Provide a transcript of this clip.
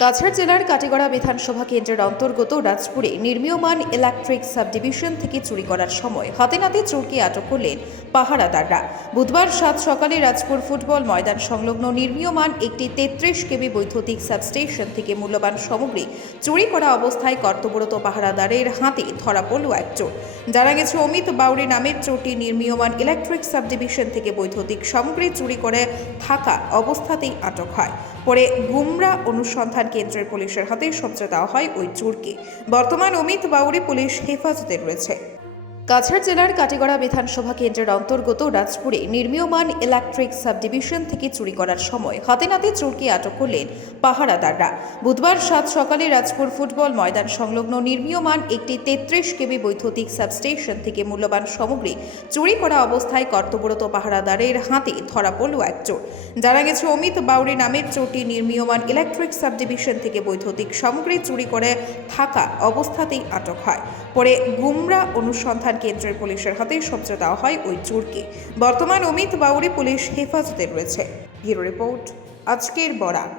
কাছাড় জেলার কাটিগড়া বিধানসভা কেন্দ্রের অন্তর্গত রাজপুরে নির্মীয়মান ইলেকট্রিক সাবডিভিশন থেকে চুরি করার সময় হাতে নাতে চোরকে আটক করলেন পাহারাদাররা। বুধবার 7 সকালে রাজপুর ফুটবল ময়দান সংলগ্ন নির্মীয়মান একটি 33 কেবি বৈদ্যুতিক সাবস্টেশন থেকে মূল্যবান সামগ্রী চুরি করা অবস্থায় কর্তব্যরত পাহারাদারের হাতে ধরা পড়ল এক চোর। জানা গেছে, অমিত বাউরি নামের চোরটি নির্মীয়মান ইলেকট্রিক সাবডিভিশন থেকে বৈদ্যুতিক সামগ্রী চুরি করে থাকা অবস্থাতেই আটক হয়। পরে গুমরা অনুসন্ধান কেন্দ্রের পুলিশের হাতে সঁপে দেওয়া হয় ওই চোরকে। বর্তমান অমিত বাউরি পুলিশ হেফাজতে রয়েছে। কাছাড় জেলার কাটিগড়া বিধানসভা কেন্দ্রের অন্তর্গত রাজপুরে নির্মীয়মান ইলেকট্রিক সাবডিভিশন থেকে চুরি করার সময় হাতে নাতে চোরকে আটক করলেন পাহারাদাররা। বুধবার 7 সকালে রাজপুর ফুটবল ময়দান সংলগ্ন নির্মীয়মান একটি 33 কেবি বৈদ্যুতিক সাবস্টেশন থেকে মূল্যবান সামগ্রী চুরি করা অবস্থায় কর্তব্যরত পাহারাদারের হাতে ধরা পড়ল এক চোর। জানা গেছে, অমিত বাউরি নামের চোরটি নির্মীয়মান ইলেকট্রিক সাবডিভিশন থেকে বৈদ্যুতিক সামগ্রী চুরি করে থাকা অবস্থাতেই আটক হয়। পরে গুমরা অনুসন্ধান কেন্দ্রের পুলিশের হাতে সঁপে দেওয়া হয় ওই চোরকে। বর্তমান অমিত বাউরি পুলিশ হেফাজতে রয়েছে। ব্যুরো রিপোর্ট, আজকের বরাক।